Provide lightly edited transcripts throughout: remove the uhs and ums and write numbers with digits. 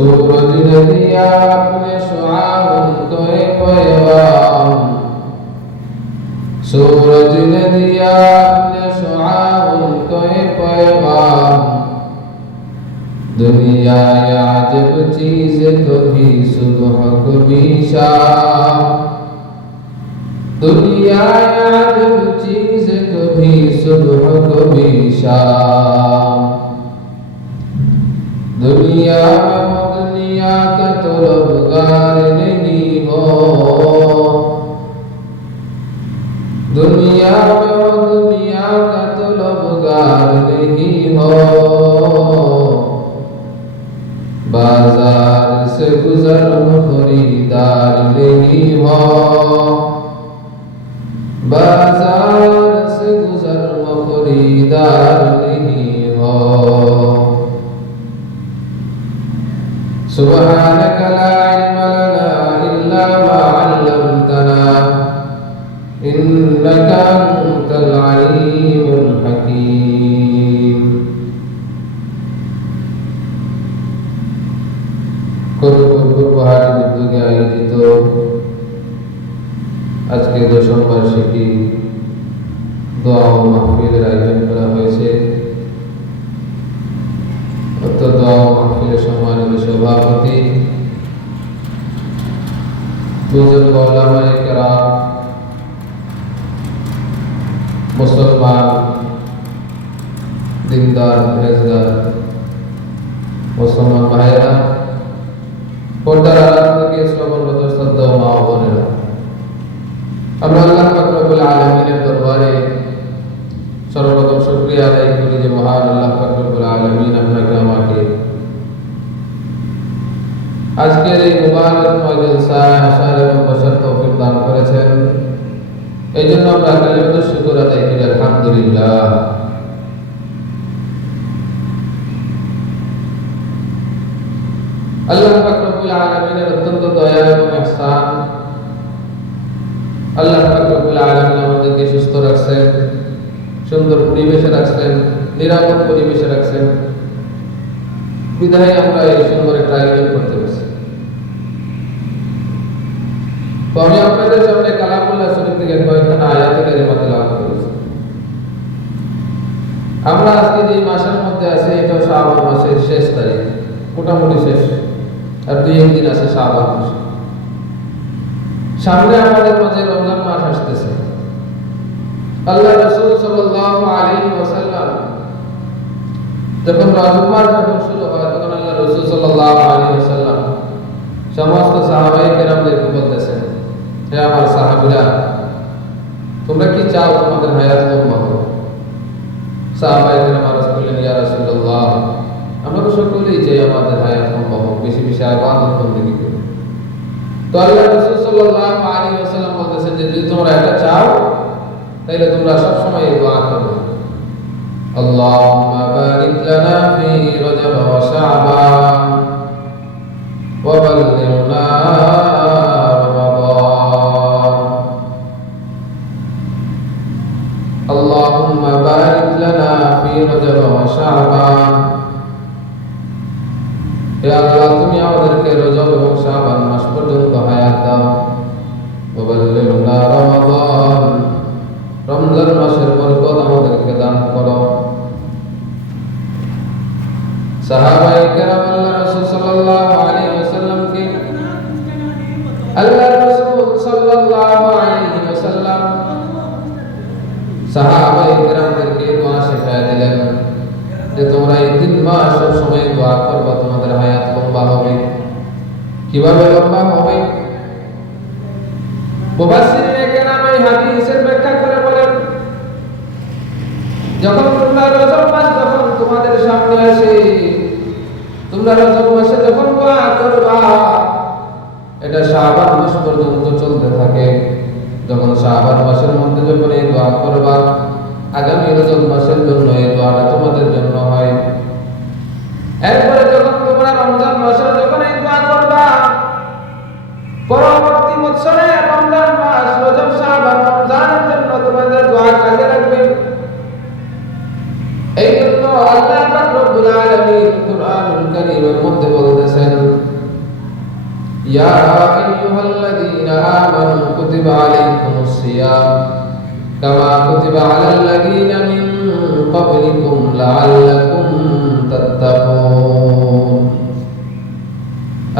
सूरज ने दिया अपने शुआ उनको पैगाम, सूरज ने दिया अपने शुआ उनको पैगाम। दुनिया याजब चीज कभी सुबह कभी शाम, दुनिया याजब चीज कभी सुबह कभी शाम। दुनिया में हो दुनिया का तलबगार नहीं हो, दुनिया में हो दुनिया का तलबगार नहीं हो। बाजार से गुजर खरीदार नहीं हो, बाजार से गुजर खरीदार नहीं हो। सुब्हानक ला इल्म लना इल्ला मा अल्लमतना इन्नका अंतल अलीमुल हकीम। कुतुबुहारी उद्যোগে আয়োজিত আজকে দশম বার্ষিকী দোয়া ও মাহফিলের আয়োজন করা হয়েছে। উক্ত দোয়া ও মাহফিলের সম্মানিত সভাপতি বুজুর্গ উলামায়ে কেরাম, মুসলমান দিনদার পরহেজগার মুসলমান ভাইয়েরা, পর্দার আড়াল থেকে শ্রবণরত শ্রদ্ধেয় মা ও বোনেরা, আমরা আল্লাহ পাক রব্বুল আলামিনের দরবারে সর্বপ্রথম শুকরিয়া আদায় করি যে মহান আল্লাহ পাক রব্বুল আলামিন আপনাকে আমাকে আজকের এই মুবারকময় জলসায় আসার এবং বসার তৌফিক দান করেছেন। এই জন্য আমরা কালিমাতুশ শুকর আদায় করি আলহামদুলিল্লাহ। আল্লাহ পাক রব্বুল আলামিনের অত্যন্ত দয়া এবং ইহসান, আল্লাহ পাক রব্বুল আলামিন আমাদেরকে সুস্থ রাখছেন, সুন্দর পরিবেশে রাখছেন, নিরাপদ পরিবেশে রাখছেন, বিধায় আমরা এই সুন্দর একটা আয়োজন করতে পারছি। তো আমি আপনাদের সামনে কালামুল্লাহ শরীফ থেকে কয়েকখানা আয়াতে কারিমা তেলাওয়াত করেছি। আমরা আজকে যে মাসের মধ্যে আছি এটা শাবান মাসের শেষ তারিখ, মোটামুটি শেষ, আর 2 দিন আছে শাবান মাস। সামনে আমাদের মাঝে রমজান মাস আসতেছে। আল্লাহ রাসূল সাল্লাল্লাহু আলাইহি ওয়াসাল্লাম যখন রমজান মাস যখন শুরু হয় তখন আল্লাহ রাসূল সাল্লাল্লাহু আলাইহি ওয়াসাল্লাম সমস্ত সাহাবায়ে কেরামদেরকে বলতেছেন, হে আমার সাহাবীরা, তোমরা কি চাও তোমাদের হায়াত লম্বা হোক? সাহাবায়ে কেরাম আরজ করলেন, ইয়া রাসূলুল্লাহ, আমরা তো সকলেই চাই আমাদের হায়াত লম্বা হোক, বেশি বেশি ইবাদত বন্দেগী করি। তো আল্লাহ রাসূল সাল্লাল্লাহু আলাইহি ওয়াসাল্লাম বলতেছেন যে যদি তোমরা এটা চাও তাহলে তোমরা সব সময় এই দোয়া করবে, আল্লাহুম্মা বারিক লানা ফি রজব ওয়া শাবান ওয়া বাল্লিগনা রমাদান, আল্লাহুম্মা বারিক লানা ফি রজব ওয়া শাবান। হে আল্লাহ, তুমি আমাদেরকে রজব এবং শাবান মাস পর্যন্ত হায়াত দাও, ওয়া বাল্লিগনা রমাদান, রমজান মাসের বরকত আমাদেরকে দান করো। সাহাবায়ে কেরাম আল্লাহ রাসূল সাল্লাল্লাহু আলাইহি ওয়াসাল্লামকে আল্লাহ রাসূল সাল্লাল্লাহু আলাইহি ওয়াসাল্লাম সাহাবায়ে কেরামদেরকে দোয়া শেখায় দিলেন যে তোমরা এই 3 মাস সব সময় দোয়া করবে, তোমাদের হায়াত লম্বা হবে। কিভাবে লম্বা হবে? মুফাসসিরিনে কেরাম এই হাদিসের ব্যাখ্যা করে বলেন, যখন তোমরা রজব মাস যখন তোমাদের সামনে আসে, তোমরা রজব মাসে যখন দোয়া করবা, এটা শাবান মাস পর্যন্ত চলতে থাকে। যখন শাবান মাসের মধ্যে যখন এই দোয়া করবা, আগামী রজব মাসের জন্য এই দোয়াটা তোমাদের জন্য হয়। এরপরে যখন তোমরা রমজান মাসে যখন এই দোয়া করবা, পরবর্তী বছরে রমজান মাস, রজব, শাবান, রমজানের জন্য তোমাদের দোয়া কাজে লাগবে। এই জন্য আল্লাহ পাক রব্বুল আলামিন কুরআনুল কারীমের মধ্যে বলতেছেন, ইয়া আইয়ুহাল্লাযীনা আমানু কুতিবা আলাইকুমুস সিয়াম কামা কুতিবা আলাল লাযীনা মিন ক্বাবলিকুম লাআল্লাকুম তাত্তাকুন।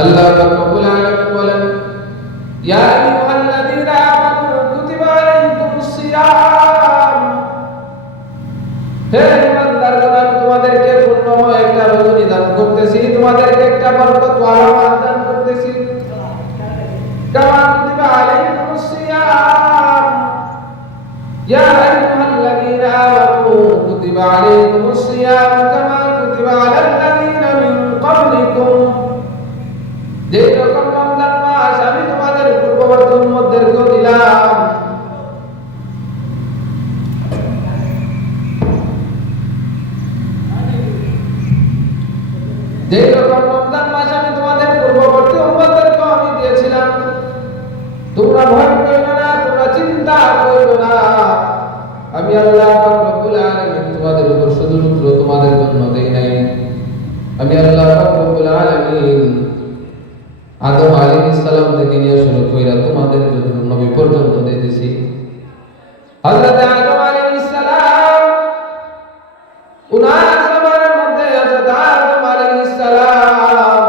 আল্লাহ রাব্বুল আলামিন বলেন, ইয়া আইয়ুহাল্লাযীনা আমানু কুতিবা আলাইকুমুস সিয়াম, হে ইমানদারগণ, আমি তোমাদেরকে পূর্ণময় একটা রজনী দান করতেছি, তোমাদেরকে একটা বরকতওয়ালা মাস দান করতেছি। কামা কুতিবা আলাইকুমুস সিয়াম, ইয়া আইয়ুহাল্লাযীনা আমানু কুতিবা আলাইকুমুস সিয়াম কামা কুতিবা আলাল লাযীনা মিন ক্বাবলিকুম, যে রকম রমজান মাস আমি তোমাদের পূর্ববর্তী উম্মতদেরকে দিলাম, যে রকম রমজান মাস আমি তোমাদের পূর্ববর্তী উম্মতদেরকে আমি দিয়েছিলাম। তোমরা ভয় করো না, তোমরা চিন্তা করো না, আমি আল্লাহ পাক রব্বুল আলামিন তোমাদের উপর শুধুমাত্র তোমাদের জন্য দেই নাই, আমি আল্লাহ পাক রব্বুল আলামিন আদম আলাইহিস সালাম থেকে নিয়ে শুরু কইরা তোমাদের জন্য নবী পর্যন্ত দিয়েছি। হযরত আদম আলাইহিস সালাম, উনার জামানার মধ্যে হযরত আদম আলাইহিস সালাম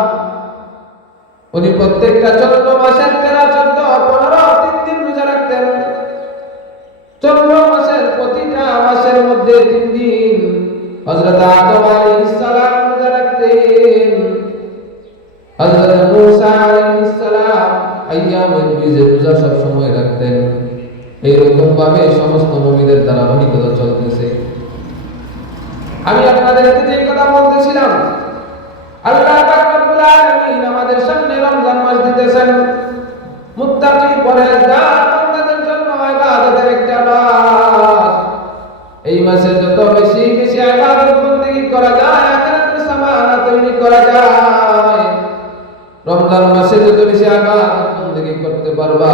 উনি প্রত্যেকটা 14 মাসের 13, 14, 15, 3 দিন রোজা রাখতেন। 14 মাসের প্রতিটা মাসের মধ্যে 3 দিন হযরত আদম আলাইহিস সালাম রোজা রাখতেন। হযরত মূসা আলাইহিস সালাম আইয়ামুল বীজে রোজা সব সময় রাখতেন। এইরকম ভাবে সমস্ত নবীদের ধারাবাহিকতা চলতেছে। আমি আপনাদেরকে যে কথা বলতেছিলাম, আল্লাহ পাক রব্বুল আলামিন আমাদের সামনে রমজান মাস দিতেছেন, মুত্তাকি পরহেজগার বান্দাদের জন্য ইবাদতের একটা মাস। এই মাসে যত বেশি বেশি ইবাদত বندگی করা যায়, আখিরাতের সামানা তৈরি করা যায়। রমজান মাসে যত বেশি ইবাদত বندگی করতে পারবা,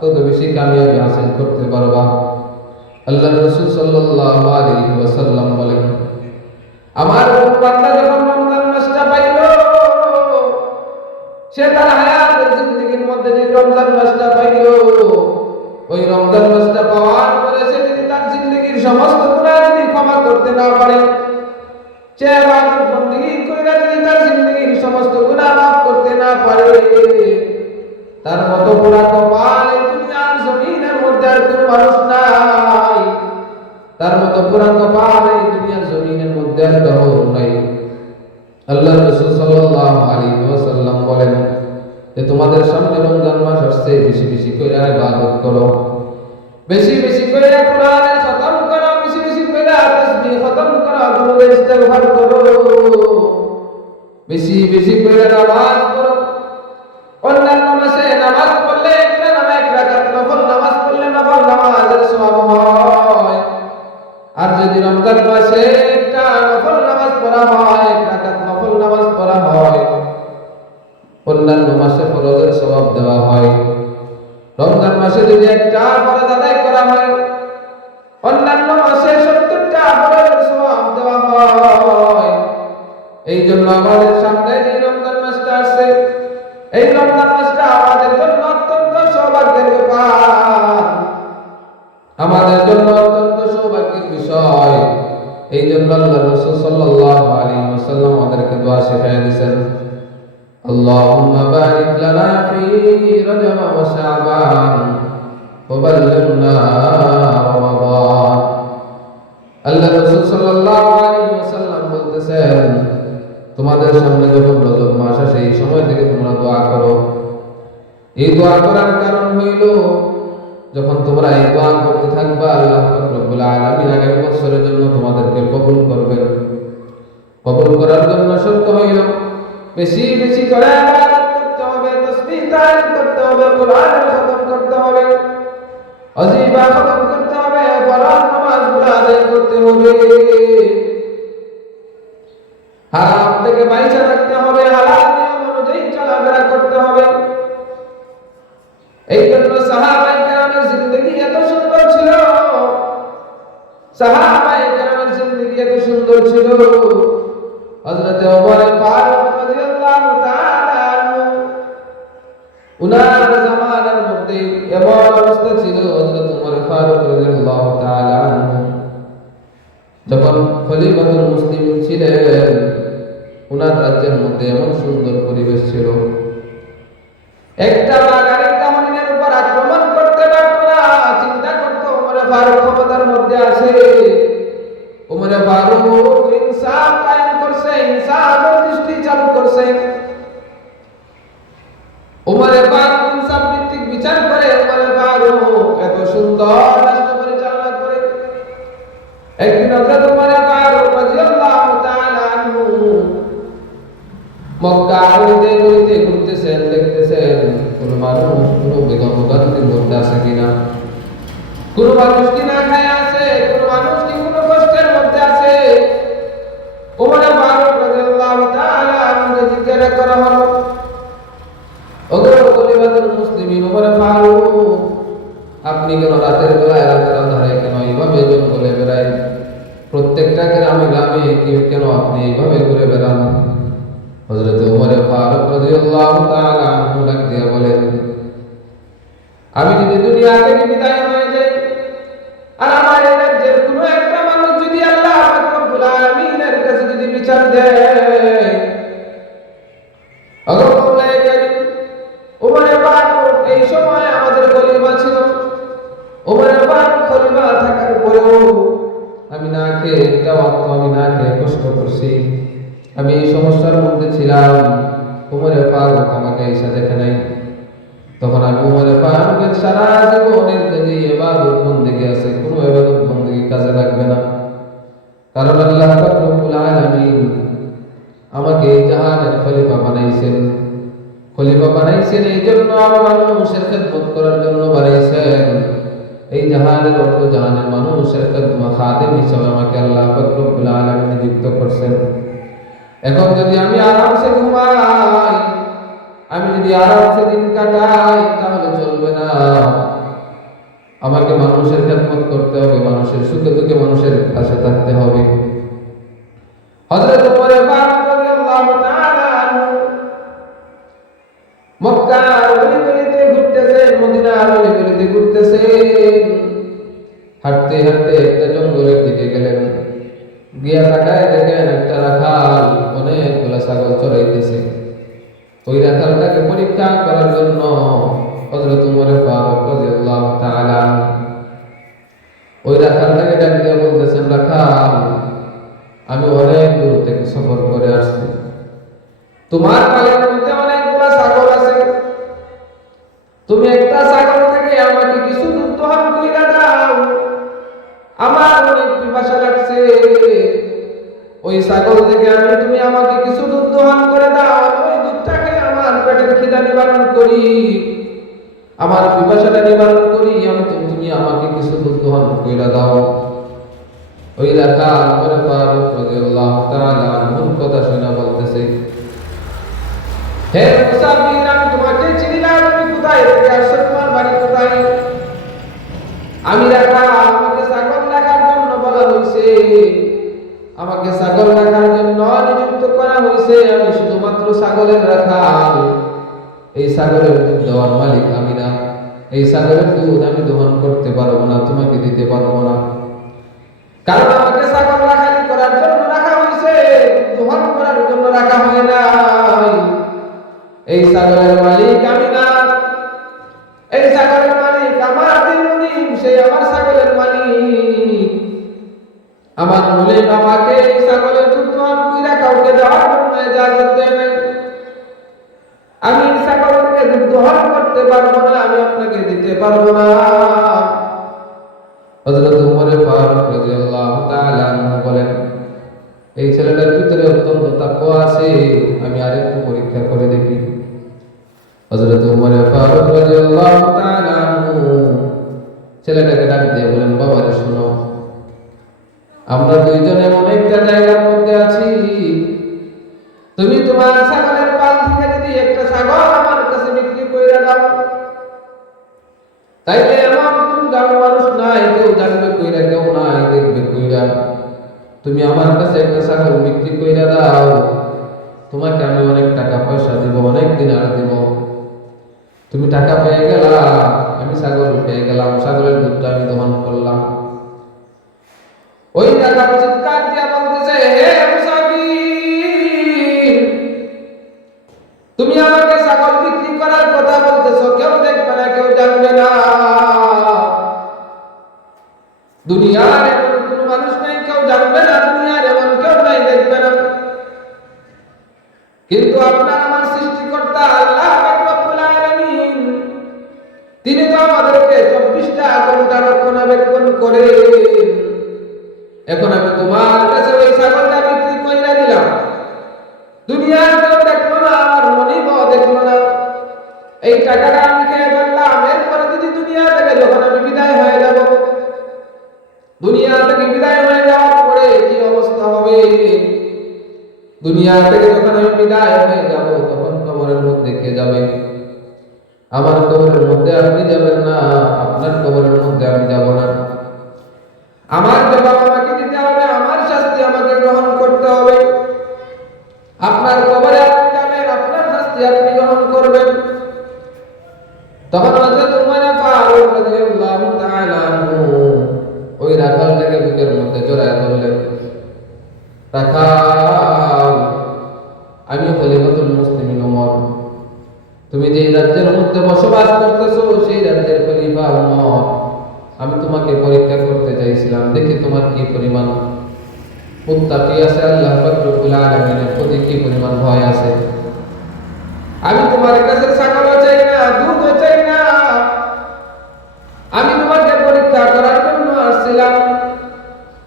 তত বেশি কামিয়াবি হাসিল করতে পারবা। আল্লাহর রাসূল সাল্লাল্লাহু আলাইহি ওয়াসাল্লাম বলেন, আমার বান্দা যখন রমজান মাসটা পাইল, সে তার হায়াতের জিন্দেগীর মধ্যে যে রমজান মাসটা পাইল, ওই রমজান মাসটা পাওয়ার পরে সে যদি তার জিন্দেগীর সমস্ত গুনাহ যদি ক্ষমা করতে না পারে, সে ইবাদত বندگی কইরা যদি তার জিন্দেগীর সমস্ত গুনাহ মাফ করতে না পারে, তার মতো পুরা কপাল এই দুনিয়ার জমিনের মধ্যে আর কোনো মানুষ নাই। তার মতো পুরা কপাল এই দুনিয়ার জমিনের মধ্যে আর কারো নাই। আল্লাহর রাসূল সাল্লাল্লাহু আলাইহি ওয়াসাল্লাম বলেন যে তোমাদের সামনে রমজান মাস আসছে, বেশি বেশি করে ইবাদত করো, বেশি বেশি করে কোরআনের খতম করো, বেশি বেশি করে তাসবিহ খতম করো, দুরূদ ইস্তিগফার করো, বেশি বেশি করে নামাজ পড়ো। অন্যান্য মাসে নামাজ পড়লে একটা নামে 1 রাকাত, নফল নামাজ পড়লে নফল নামাজের সওয়াব হয়। আর যদি রমজান মাসে একটা নফল নামাজ পড়া হয়, 1 রাকাত নফল নামাজ পড়া হয়, অন্যান্য মাসে ফরজের সওয়াব দেওয়া হয়। রমজান মাসে যদি একটা ফরজ আদায় করা হয়, অন্যান্য মাসে 70টা ফরজের সওয়াব দেওয়া হয়। এই জন্য আমাদের সামনে যে রমজান মাসটা আসছে, এই রমজান মাসটা আমাদের জন্য অত্যন্ত সৌভাগ্যের ব্যাপার, আমাদের জন্য অত্যন্ত সৌভাগ্যের বিষয়। এই জন্য আল্লাহর রাসূল সাল্লাল্লাহু আলাইহি ওয়াসাল্লাম আমাদেরকে দোয়া শিখিয়ে দিয়েছেন, আল্লাহুম্মা বারিক লানা ফি রজব ওয়া শাবান ওয়া বাল্লিগনা রমাদান। আল্লাহর রাসূল সাল্লাল্লাহু আলাইহি ওয়াসাল্লাম বলতেছেন, তোমাদের সামনে যখন রজব মাস আসে, এই সময় থেকে তোমরা দোয়া করো। এই দোয়া করার কারণ হইল, যখন তোমরা এই দোয়া করতে থাকবা, আল্লাহ পাক রব্বুল আলামিন আগামী বছরের জন্য তোমাদেরকে কবুল করবেন। কবুল করার জন্য শর্ত হইল বেশি বেশি করে ইবাদত করতে হবে, তাসবিহ তাহলিল করতে হবে, কোরআন খতম করতে হবে, ওয়াজিফা খতম করতে হবে, ফরজ নামাজগুলো আদায় করতে হবে, হারাম থেকে বাইরে থাকতে হবে, হালাল নিয়ম অনুযায়ী চলাফেরা করতে হবে। এই জন্য সাহাবায়ে কেরামের জিন্দেগি এত সুন্দর ছিল, সাহাবায়ে কেরামের জিন্দেগি এত সুন্দর ছিল। হযরত ওমর ফারুক রাদিয়াল্লাহু তাআলা আনহু উনার জামানার মধ্যে এমন অবস্থা ছিল হযরত ওমর ফারুক রাদিয়াল্লাহু তাআলা আনহু যখন খলিফাতুল মুসলিমিন ছিলেন, উনার রাজ্যের মধ্যে এমন সুন্দর পরিবেশ ছিল, একটা বাঘ আরেকটা হরিণের উপর আক্রমণ করতে পারত না। চিন্তা করতো ওমর ফারুক ক্ষমতার মধ্যে আছে, ওমর ফারুক ইনসাফ কায়েম করছে, ইনসাফের দৃষ্টি চালু করছে। ওমর ফারুক ইনসাফ ভিত্তিক বিচার করে, ওমর ফারুক এত সুন্দর রাষ্ট্র পরিচালনা করে। একদিন হযরত ওমর ফারুক রাদিয়াল্লাহু তাআলা আনহু মক্কা গলিতে গলিতে ঘুরতেছেন, দেখতেছেন কোন মানুষ কোন বেদমগান্তির মধ্যে আছে কিনা, কোন মানুষ কি না খায় আছে, কোন মানুষ কি কোন কষ্টের মধ্যে আছে। ওমর ফারুক রাদিয়াল্লাহু তাআলা আনহুকে জিজ্ঞাসা করা হলো, ওগো খলিফাতুল মুসলিমিন ওমর ফারুক, আপনি কেন রাতের বেলায় রাতের আঁধারে কেন এইভাবে জঙ্গলে বেড়ায়? প্রত্যেকটা গ্রামে গ্রামে কেন আপনি এইভাবে ঘুরে বেড়ান? হযরত ওমর ফারুক রাদিয়াল্লাহু তাআলা আনহু ডাক দিয়ে বলেন, আমি যদি দুনিয়া থেকে বিদায় হয়ে যাই আর আমার এই রাজ্যের কোনো একটা মানুষ যদি আল্লাহ রাব্বুল আলামিনের কাছে যদি বিচার দেয়, ওগো মাওলায়ে কারীম, ওমর ফারুক এই সময় আমাদের খলিফা ছিল, ওমর ফারুক খলিফা থাকার পরেও আমি না খেয়ে একটা ওয়াক্ত আমি না খেয়ে কষ্ট করছি, আমি এই সমস্যার মধ্যে ছিলাম, ওমর ফারুক আমাকে এসে দেখে নাই। তখন আমি ওমর ফারুকের সারা জীবনের যে ইবাদত বন্দেগী আছে, কোনো ইবাদত বন্দেগী কাজে লাগবে না, কারণ আল্লাহ পাক রব্বুল আলামিন আমাকে এই জাহানের খলিফা বানাইছেন। খলিফা বানাইছেন এই জন্য, আমি মানুষের খেদমত করার জন্য বানাইছেন। এই জাহানের অর্থ জাহানের মানুষের খেদমত খাদেম হিসেবে আমাকে আল্লাহ পাক রব্বুল আলামিন নিযুক্ত করছেন। এখন যদি আমি আরামসে ঘুমাই, আমি যদি আরামসে দিন কাটাই, তাহলে চলবে না। আমাকে মানুষের খেদমত করতে হবে, মানুষের সুখে দুঃখে মানুষের পাশে থাকতে হবে। হযরত ওমর ফারুক রাদিয়াল্লাহু তাআলা আনহু মক্কার গলিগলিতে ঘুরতেছেন, মদিনার গলিগলিতে ঘুরতেছেন। হাঁটতে হাঁটতে একটা জঙ্গলের দিকে গেলেন, গিয়া তাকায় দেখেন একটা রাখাল অনেকগুলা ছাগল চড়াইতেছে। ওই রাখালটাকে পরীক্ষা করার জন্য হযরত ওমর ফারুক রাদিয়াল্লাহু তাআলা ওই রাখালটাকে ডাক দিয়ে বলতেছেন, রাখাল, আমি অনেক দূর থেকে সফর করে আসছি, তোমার পালের মধ্যে অনেকগুলা ছাগল আছে, তুমি একটা ছাগল থেকে আমাকে কিছু দুধ দহন কইরা দাও, আমার অনেক পিপাসা লাগছে। ওই ছাগল থেকে তুমি আমাকে কিছু দুধ দহন করে দাও, ওই দুধটা খেয়ে আমার পেটের খিদা নিবারণ করি, আমার পিপাসাটা নিবারণ করি, তুমি আমাকে কিছু দুধ দহন কইরা দাও। ওই রাখাল ওমর ফারুক রাদিয়াল্লাহু তাআলা আনহুর কথা শুনে বলতেছে, হে মুসাফির, আমি তোমাকে চিনি না, তুমি কোথায় থেকে আসছো, তোমার বাড়ি কোথায়? আমি রাখাল, আমাকে ছাগল রাখার জন্য বলা হয়েছে, আমাকে ছাগল রাখার জন্য নিযুক্ত করা হয়েছে, আমি শুধুমাত্র ছাগলের রাখাল, এই ছাগলের দুধ দেওয়ার মালিক আমি না, এই ছাগলের দুধ আমি দহন করতে পারবো না, তোমাকে দিতে পারবো না, কারণ আমাকে ছাগল রাখালি করার জন্য রাখা হয়েছে, দহন করার জন্য রাখা হয় নাই। এই ছাগলের মালিক আমি না, এই ছাগলের মালিক আমার দিন, সেই আমার ছাগলের মালিক, আমার মালিক আমাকে এই ছাগলের দুধ দহন কইরা কাউকে দেওয়ার জন্য ইজাজত দেয় নাই। আমি এই ছাগল থেকে দুধ দহন করতে পারবো না, আমি আপনাকে দিতে পারবো না। হযরত ওমর ফারুক রাদিয়াল্লাহু তাআলা আনহু বলেন, এই ছেলেটার ভিতরে অত্যন্ত তাকওয়া আছে, আমি আরেকটু পরীক্ষা করে দেখি। হযরত ওমর ফারুক রাদিয়াল্লাহু তাআলা আনহু ছেলেটাকে ডাক দিয়ে বলেন, বাবা রে শোনো, আমরা দুইজন এমন একটা জায়গার মধ্যে আছি, তুমি তোমার ছাগলের পাল থেকে যদি একটা ছাগল আমার কাছে বিক্রি কইরা দাও, তাইলে এমন কোন গ্রামের মানুষ নাই, কেউ জানবে কইরা, কেউ নাই দেখবে কইরা, তুমি আমার কাছে একটা ছাগল বিক্রি কইরা দাও, তোমাকে আমি অনেক টাকা পয়সা দিব, অনেক দিনার দিব। তুমি টাকা পেয়ে গেলা, আমি ছাগল পেয়ে গেলাম, ছাগলের দুধটা আমি দহন করলাম। ওই টাকা চিৎকার দিয়া বলতেছে, হে মুসাফির, তুমি আমাকে ছাগল বিক্রি করার কথা বলতেছো, কেউ দেখবে না, কেউ জানবে না। দুনিয়ার এমন কোন মানুষ নাই, কেউ জানবে না, দুনিয়ার এমন কেউ নাই, দেখবে না। কিন্তু আপনার আমার সৃষ্টিকর্তা আল্লাহ পাক রব্বুল আলামিন, তিনি তো আমাদেরকে 24টা ঘন্টা রক্ষণাবেক্ষণ করে। এখন আমি তোমার কাছে ওই ছাগলটা বিক্রি কইরা দিলাম, দুনিয়ার কেউ দেখলো না, আমার মনিব দেখলো না, এই টাকাটা আমি খেয়ে ফেললাম। এরপরে যদি দুনিয়া থেকে যখন আমি বিদায় হয়ে যাব, দুনিয়া থেকে বিদায় হয়ে যাওয়ার পরে কি অবস্থা হবে? দুনিয়া থেকে যখন আমি বিদায় হয়ে যাব, তখন কবরের মধ্যে কে যাবে? আমার কবরের মধ্যে আপনি যাবেন না, আপনার কবরের মধ্যে আমি যাব না। আমার জবাব আমাকে দিতে হবে, আমার শাস্তি আমাকে গ্রহণ করতে হবে। আপনার কবরে আপনি যাবেন, আপনার শাস্তি আপনি গ্রহণ করবেন। তখন হযরত উমর ফারুক রাদিয়াল্লাহু তাআলা আনহু ওই রাখালটাকে বুকের মধ্যে জড়ায় ধরলেন। রাখাল, আমি খলিফাতুল মুসলিমিন উমর, তুমি যে রাজ্যের মধ্যে বসবাস করতেছো সেই রাজ্যের খলিফা উমর, আমি তোমাকে পরীক্ষা করতে চাইছিলাম, দেখি তোমার কি পরিমাণ মুত্তাকি আছে, আল্লাহ পাক রব্বুল আলামিনের প্রতি কি পরিমাণ ভয় আছে। আমি তোমার কাছে ছাগল চাই না, দুধ চাই না, আমি তোমাকে পরীক্ষা করার জন্য আসছিলাম।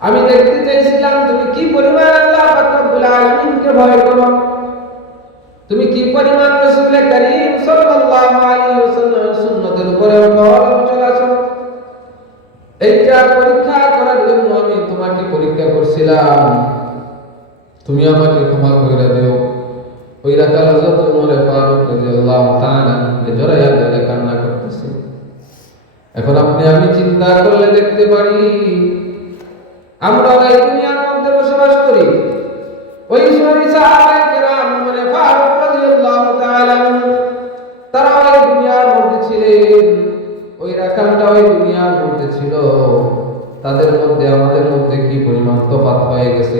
আমি দেখতে চাইছিলাম তুমি কি পরিমাণ আল্লাহ পাক রব্বুল আলামিনকে ভয় করো, তুমি কি পরিমাণ রাসূল করিম সাল্লাল্লাহু আলাইহি ওয়াসাল্লামের সুন্নতের উপরে অটল অচল আছো। এইটা পরীক্ষা করার জন্য আমি তোমাকে পরীক্ষা করছিলাম, তুমি আমাকে ক্ষমা করে দিও। ওই রাখাল হযরত উমর ফারুক রাদিয়াল্লাহু তাআলা জড়াইয়া ধরে কান্না করতেছে। এখন আপনি আমি চিন্তা করলে দেখতে পারি, আমরা এই দুনিয়ার মধ্যে বসবাস করি। ওই সময় সাহাবায়ে কেরাম উমর ফারুক রাদিয়াল্লাহু তাআলা তারা ওই দুনিয়ার মধ্যে ছিলেন, ওই রাখালটা ওই দুনিয়ার মধ্যে ছিল। তাদের মধ্যে আমাদের মধ্যে কি পরিমাণ তফাৎ হয়ে গেছে,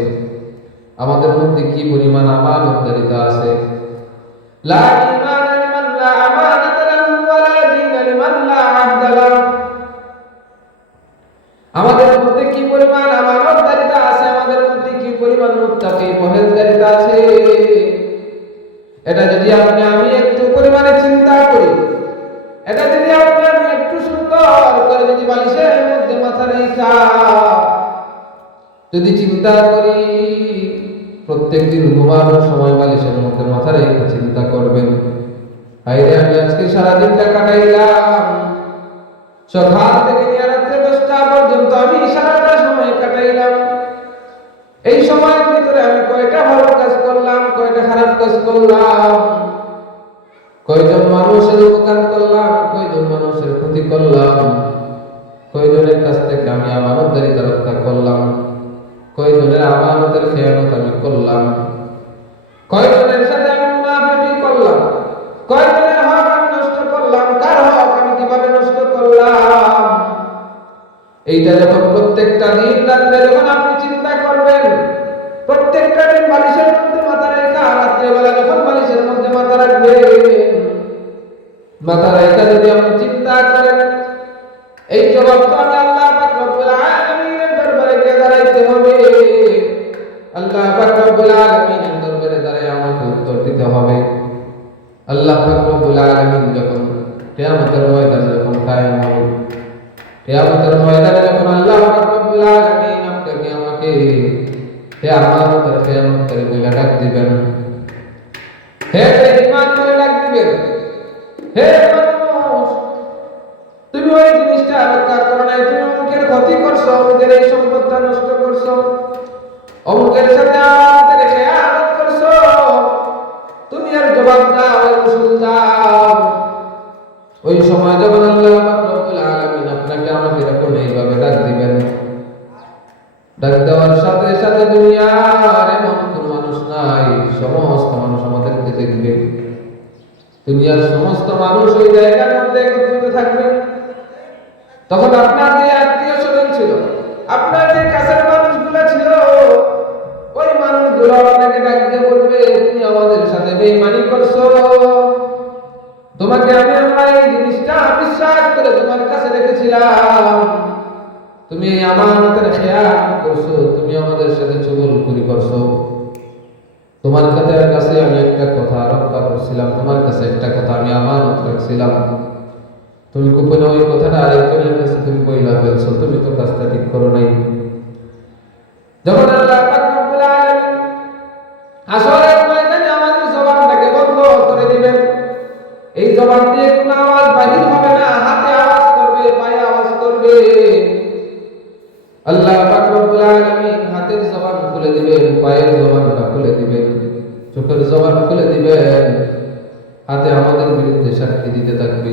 আমাদের মধ্যে কি পরিমাণ আমানতদারিতা আছে। লা ঈমানা লিমান লা আমানাতা লাহু ওয়া লা দীনা লিমান লা আহদা লাহু। আমাদের মধ্যে কি পরিমাণ আমানতদারিতা আছে, আমাদের মধ্যে কি পরিমাণ মুত্তাকি পরহেজগারিতা আছে, এটা যদি আপনি আমি একটু পরিমাণে চিন্তা করি, এটা যদি আপনি আমি একটু সুন্দর করে যদি বালিশের মধ্যে মাথা রেখা যদি চিন্তা করি, প্রত্যেকদিন ঘুমানোর সময় বালিশের মধ্যে মাথা রেখা চিন্তা করবেন, আইরে আমি আজকে সারা দিনটা কাটাইলাম, সকাল থেকে নিয়ে রাত্রে 10টা পর্যন্ত আমি সারাটা সময় কাটাইলাম। এই সময়ের ভিতরে আমি কয়টা ভালো কাজ করলাম, কয়টা খারাপ কাজ করলাম, কয়জন মানুষের উপকার করলাম, কয়জন মানুষের ক্ষতি করলাম, কয়জনের কাছ থেকে আমি আমানতদারিতা রক্ষা করলাম, কয়জনের আমানতের খেয়ানত আমি করলাম, কয়জনের সাথে আমি মুনাফিকি করলাম, কয়জনের হক আমি নষ্ট করলাম, কার হক আমি কিভাবে নষ্ট করলাম। এইটা যখন প্রত্যেকটা দিন রাত্রে যখন আপনি চিন্তা করবেন, প্রত্যেকটা দিন বালিশের মধ্যে মাথা রেখা রাত্রেবেলা যখন বালিশের মধ্যে মাথা রাখবেন, মাথা রেখা যদি আপনি চিন্তা করেন, এই জবাব তো আমি আল্লাহ পাক রব্বুল আলামিনের দরবারে গিয়ে দাঁড়াইতে হবে। আল্লাহ পাক রব্বুল আলামিনের দরবারে দাঁড়ায় আমাকে উত্তর দিতে হবে। আল্লাহ পাক রব্বুল আলামিন যখন কিয়ামতের ময়দানে যখন কায়েম হবে, কিয়ামতের ময়দানে যখন আল্লাহ পাক রব্বুল আলামিন আপনাকে আমাকে হে আমানতের কিয়ামত করে বলে ডাক দিবেন, হে ঈমান করে ডাক দিবেন, হে মানুষ, তুমি ওই জিনিসটা রক্ষা করো নাই, তুমি অমুকের ক্ষতি করছো, অমুকের এই সম্পদটা নষ্ট করছো, অমুকের সাথে আমাদের খেয়ানত করছো, তুমি আর জবাব দাও, রসুল দাও। ওই সময় যখন আল্লাহ পাক রব্বুল আলামিন আপনাকে আমাকে এরকম এইভাবে ডাক দিবেন, ডাক দেওয়ার সাথে সাথে দুনিয়ার এমন কোন মানুষ নাই, সমস্ত মানুষ আমাদেরকে দেখবে। দুনিয়ার সমস্ত মানুষ ওই জায়গার মধ্যে একত্রিত থাকবে। তখন আপনার যে আত্মীয় স্বজন ছিল, আপনার যে কাছের মানুষগুলো ছিল, ওই মানুষগুলো আপনাকে ডাক দিয়ে বলবে, তুমি আমাদের সাথে বেঈমানি করছো, তোমাকে আমরা এই জিনিসটা বিশ্বাস করে তোমার কাছে রেখেছিলাম, তুমি এই আমানতের খেয়াল করছো, তুমি আমাদের সাথে চুগলখড়ি করছো। তোমার কাছে আমি একটা কথা রক্ষা করছিলাম, তোমার কাছে একটা কথা আমি আমানত রাখছিলাম, তুমি গোপনে ওই কথাটা আরেকজনের কাছে তুমি বইলা ফেলছো, তুমি তো কাজটা ঠিক করো নাই। যখন আল্লাহ পাক রব্বুল আলামিন হাসরের ময়দানে আমাদের জবানটাকে বন্ধ করে দিবেন, এই জবান দিয়ে কোনো আওয়াজ বাহির হবে না, হাতে আওয়াজ করবে, পায়ে আওয়াজ করবে। আল্লাহ পাক রব্বুল আলামিন হাতের জবান খুলে দিবেন, পায়ের জবানটা খুলে দিবেন, চোখের জবান খুলে দিবেন, হাতে আমাদের বিরুদ্ধে সাক্ষী দিতে থাকবে।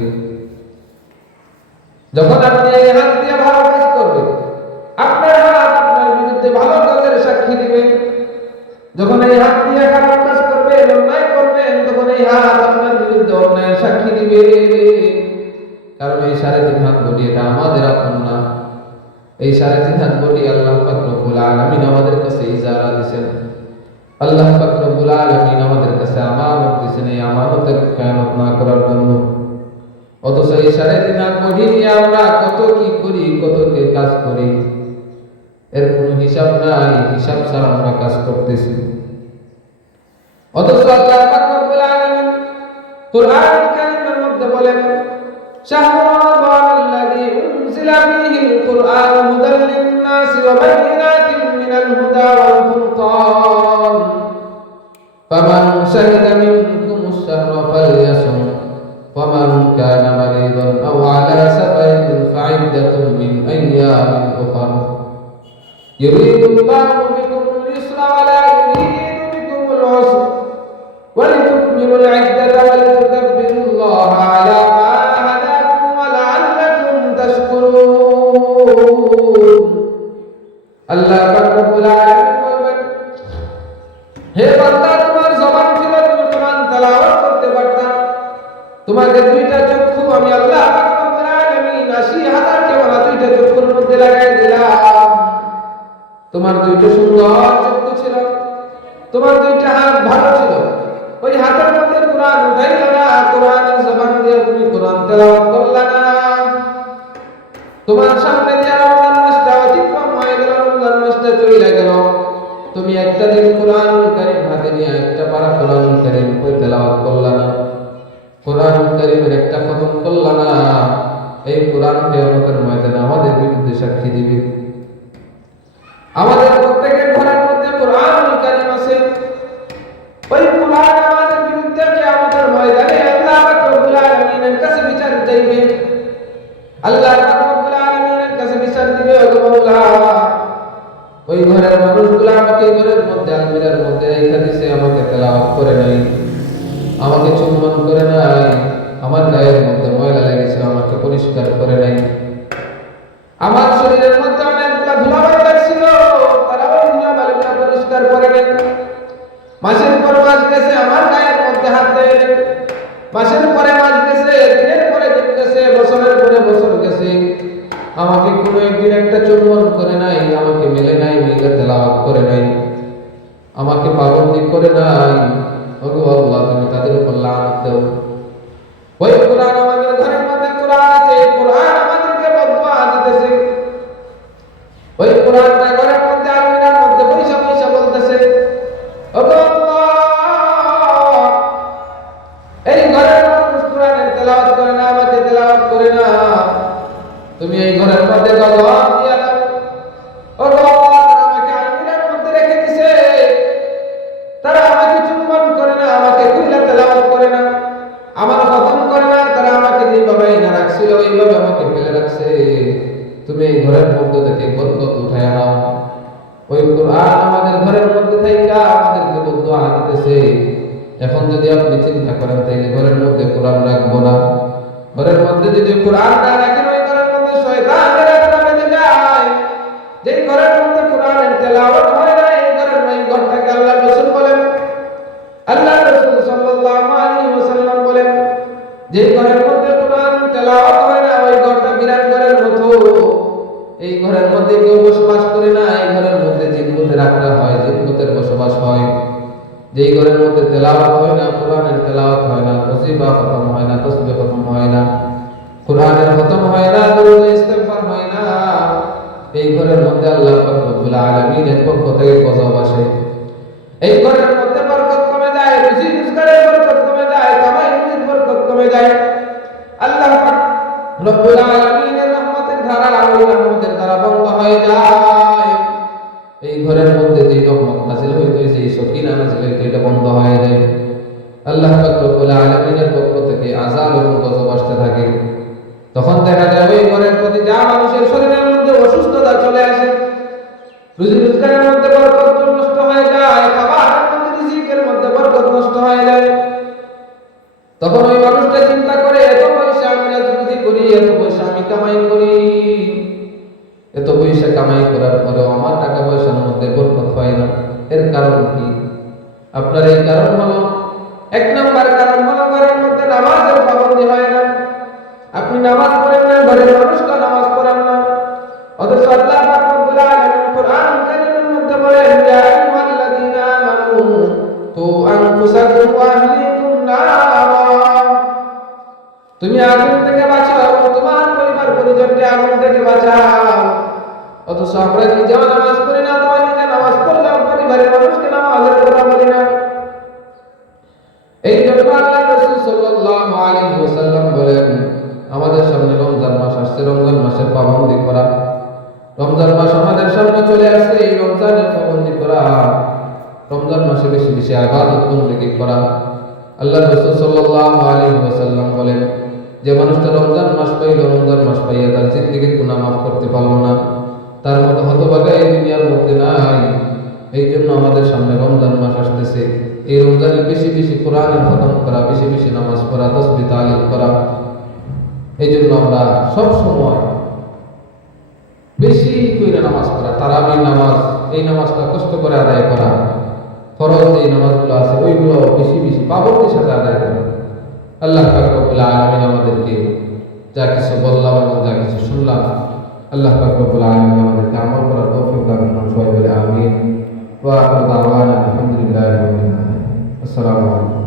যখন আপনি এই হাত দিয়ে ভালো কাজ করবেন, আপনার হাত আপনার বিরুদ্ধে ভালো কাজের সাক্ষী দিবে। যখন এই হাত দিয়ে খারাপ কাজ করবেন, অন্যায় করবেন, তখন এই হাত আপনার বিরুদ্ধে অন্যায়ের সাক্ষী দিবে। কারণ এই 3.5 হাত বডি এটা আমাদের আপন না। এই 3.5 হাত বডি আল্লাহ পাক রব্বুল আলামিন আমাদের কাছে ইজারা দিয়েছেন। আল্লাহ পাক রব্বুল আলামিন আমাদের কাছে আমানত দিয়েছেন, এই আমানতের খেয়ানত না করার জন্য। অথচ এই 3.5 হাত বডি নিয়ে আমরা কত কি করি, কত কি কাজ করি, এর কোনো হিসাব নাই। হিসাব ছাড়া আমরা কাজ করতেছি। অথচ আল্লাহ পাক রব্বুল আলামিন কুরআন কারীমের মধ্যে বলেন, শাহরু রমাদানাল্লাযী উনজিলা ফীহিল কুরআনু হুদাল লিন-নাসি ওয়া বায়িনাতিন মিনাল হুদা ওয়াল ফুরকান ফামান শাহিদা মিনকুমুশ শাহরা ফালইয়াসুম ওয়া মান কানা মারিদান আও আলা সাফারিন ফা'iদ্দাতুম মিন আইয়ামিন উখরা ইউরিদুল্লাহু বিকুমুল ইসরা ওয়া লা ইউরিদু বিকুমুল উসরা ওয়া লিতুকমিলুল ইদ্দাতা ওয়া লিতুকাব্বিরুল্লাহা আলা মা হাদাকুম ওয়া লাআল্লাকুম তাশকুরুন। আল্লাহ পাক রব্বুল আলামিন বলেন, হে বান্দা, তোমার জবান ছিল, তুমি কোরআন তেলাওয়াত করতে পারতা, তোমাকে 2টা চক্ষু আমি আল্লাহ পাক রব্বুল আলামিন 80,000 ক্যামেরা 2টা চক্ষুর মধ্যে লাগাই দিলাম। তোমার 2টা সুন্দর চক্ষু ছিল, তোমার 2টা হাত ভালো ছিল, ওই হাতের মধ্যে কোরআন উঠাইলা না, কোরআনের জবান দিয়ে তুমি কোরআন তেলাওয়াত করলা না। তোমার সামনে দিয়ে রমজান মাসটা অতিক্রম হয়ে গেল, রমজান মাসটা চলে গেল, তুমি একটা দিন কোরআনুল কারীম হাতে নিয়ে একটা পারা কোরআনুল কারীম কই তেলাওয়াত করলা না, কোরআনুল কারীমের একটা খতম করলা না। এই কোরআন কিয়ামতের ময়দানে আমাদের বিরুদ্ধে সাক্ষী দিবে। আমাদের প্রত্যেকের ঘরের মধ্যে কোরআনুল কারীম আছে, ওই কোরআন আমাদের বিরুদ্ধে কিয়ামতের ময়দানে আল্লাহ পাক রব্বুল আলামিনের কাছে বিচার চাইবে। আল্লাহ পাক রব্বুল আলামিনের কাছে বিচার দিবে, ওগো মাওলা, ওই ঘরের মানুষগুলো আমাকে এই ঘরের মধ্যে আলমিরার মধ্যে রেখে দিয়েছে, আমাকে তেলাওয়াত করে নাই, আমাকে চুম্বন করে নাই, আমার গায়ের মধ্যে ময়লা লেগেছে, আমাকে পরিষ্কার করে নাই, আমার শরীরের মধ্যে অনেকগুলো ধুলাবালি লাগছিল, তারা ওই ধুলাবালিগুলো পরিষ্কার করে নাই। মাসের পর মাস গেছে, আমার গায়ের মধ্যে হাত দেয় নাই, মাসের পরে মাস গেছে, দিনের পরে দিন গেছে, বছরের পরে বছর গেছে, আমাকে কোনো একদিন একটা চুম্বন করে নাই, আমাকে মেলে নাই, মিলে তেলাওয়াত করে নাই, আমাকে পাবন্দি করে নাই। ওগো আল্লাহ, তুমি তাদের উপর লানত দাও। ওই কোরআন আমাদের ঘরের মধ্যে কোরআন আছে, কোরআন আমাদেরকে বদদুয়া দিতেছে। ওই কোরআনটা ঘরের মধ্যে আলমিরার মধ্যে পয়সা পয়সা বলতেছে, ওগো আল্লাহ, এই ঘরের মানুষ কোরআনের তেলাওয়াত করে না, আমাকে তেলাওয়াত করে না, তুমি এই ঘরের মধ্যে গজব দিয়া দাও। ওগো আল্লাহ, তারা আমাকে আলমিরার মধ্যে রেখে দিছে, তারা আমাকে চুম্বন করে না, আমাকে খুইলা তেলাওয়াত করে না, আমার খতম করে না, তারা আমাকে যেভাবে না রাখছিল ওইভাবে আমাকে ফেলে রাখছে। তুমি এই ঘরের মধ্যে থেকে বরকত উঠায় নাও। ওই কোরআন আমাদের ঘরের মধ্যে থাইকা আমাদেরকে বদদুয়া দিতেছে। এখন যদি আপনি চিন্তা করেন, তাইলে ঘরের মধ্যে কোরআন রাখবো না, ঘরের মধ্যে যদি কোরআন না রাখেন, ওই ঘরের মধ্যে শয়তানের আড্ডা বেঁধে যায়। যেই ঘরের মধ্যে কোরআনের তেলাওয়াত হয় না, এই ঘরের নাই ঘরটাকে আল্লাহ রাসূল বলেন, আল্লাহ রাসূল সাল্লাল্লাহু আলাইহি ওয়াসাল্লাম বলেন, যে ঘরের মধ্যে কোরআন তেলাওয়াত হয় না ওই ঘরটা বিরাট ঘরের মতো। এই ঘরের মধ্যে কেউ বসবাস করে না, এই ঘরের মধ্যে জিন্নতের আখড়া হয়, জিন্নতের বসবাস হয়। যেই ঘরের মধ্যে তেলাওয়াত হয় না, কোরআনের তেলাওয়াত হয় না, ওয়াজিফা খতম হয় না, তাসবিহ খতম হয় না, কোরআনের খতম হয় না, দরুদ ইস্তিগফার হয় না, এই ঘরের মধ্যে আল্লাহ পাক রব্বুল আলামিনের পক্ষ থেকে গজব আসে। এই ঘরের মধ্যে বরকত কমে যায়, রুজি রোজগারের বরকত কমে যায়, কামাই রুজির বরকত কমে যায়। আল্লাহ পাক রব্বুল আলামিনের রহমতের ধারা ওই রহমতের ধারা বন্ধ হয়ে যায়। এই ঘরের মধ্যে যে রহমত নাযিল হইতো, যে সকিনা নাযিল হইতো, এটা বন্ধ হয়ে যায়। আল্লাহ পাক রব্বুল আলামিনের পক্ষ থেকে আযাব এবং গজব আসতে থাকে। তখন দেখা যায় ওই ঘরের প্রতি যা মানুষের শরীরের মধ্যে অসুস্থতা চলে আসে, রুজি রোজগারের মধ্যে বরকত নষ্ট হয়ে যায়, খাবারের মধ্যে রিজিকের মধ্যে বরকত নষ্ট হয়ে যায়। তখন ওই মানুষটা চিন্তা করে, এত পয়সা আমি রুজি করি, এত পয়সা আমি কামাই করি, এত পয়সা কামাই করার পরেও আমার টাকা পয়সার মধ্যে বরকত হয় না। এর কারণ কি? আপনার এই কারণ হলো, এক নম্বর কারণ হলো ঘরের মধ্যে নামাজের পাবন্দি হয় না। আপনি নামাজ পড়েন না, ঘরের মানুষকে নামাজ পড়েন না। অথচ আল্লাহ পাক রব্বুল আলামিন কোরআন কারীমের মধ্যে বলেন, ইয়া আইয়ুহাল্লাযীনা আমানু কু আনফুসাকুম ওয়া আহলিকুম নারা, তুমি আগুন থেকে বাঁচাও এবং তোমার পরিবার পরিজনকে আগুন থেকে বাঁচাও। অথচ আমরা নিজেও নামাজ পড়ি না, তোমার নিজে নামাজ পড়লেও পরিবারের মানুষকে নামাজের কথা বলি না। এই জন্য আল্লাহ রাসূল সাল্লাল্লাহু আলাইহি ওয়াসাল্লাম বলেন, আমাদের সামনে রমজান মাস আসছে, রমজান মাসের পাবন্দি করা। রমজান মাস আমাদের সামনে চলে আসছে, এই রমজানের পাবন্দি করা, রমজান মাসে বেশি বেশি ইবাদত বন্দেগী করা। আল্লাহ রাসূল সাল্লাল্লাহু আলাইহি ওয়াসাল্লাম বলেন, যে মানুষটা রমজান মাস পাইল, রমজান মাস পাইয়া তার জিন্দেগীর গুনাহ মাফ করতে পারলো না, তার মতো হতভাগা এই দুনিয়ার মধ্যে নাই। এই জন্য আমাদের সামনে রমজান মাস আসতেছে, এই রমজানে বেশি বেশি কোরআনের খতম করা, বেশি বেশি নামাজ পড়া, তাসবিহ তাহলিল করা। এই জন্য আমরা সব সময় বেশি করে নামাজ পড়া, তারাবির নামাজ, এই নামাজটা কষ্ট করে আদায় করা, ফরজ এই নামাজগুলো আছে ওইগুলো বেশি বেশি পাবন্দির সাথে আদায় করা। আল্লাহ পাক রব্বুল আলামিন আমাদেরকে যা কিছু বললাম এবং যা কিছু শুনলাম, আল্লাহ পাক রব্বুল আলামিন আমাদেরকে আমল করার তৌফিক দান করুন। সবাই বলে আমিন। ওয়া আখিরু দাওয়ানা আলহামদুলিল্লাহি রাব্বিল আলামিন। আসসালামু আলাইকুম।